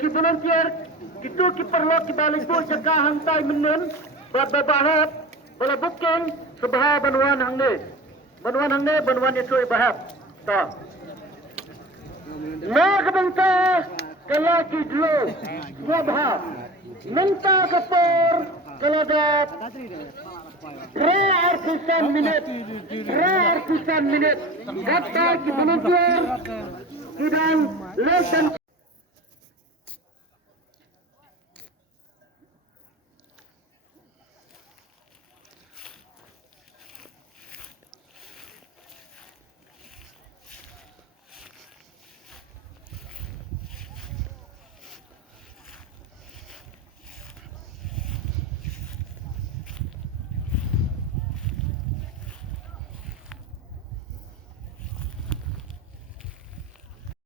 Ki volunteer itu ki perlu kibalik bu jaga hantai menun berbahap bala booking sebaha banwan hangde banwan itu bahap ta na kabangta kala ki dlo wabha menta kapor kaladat rare minute kata ki volunteer kidang less than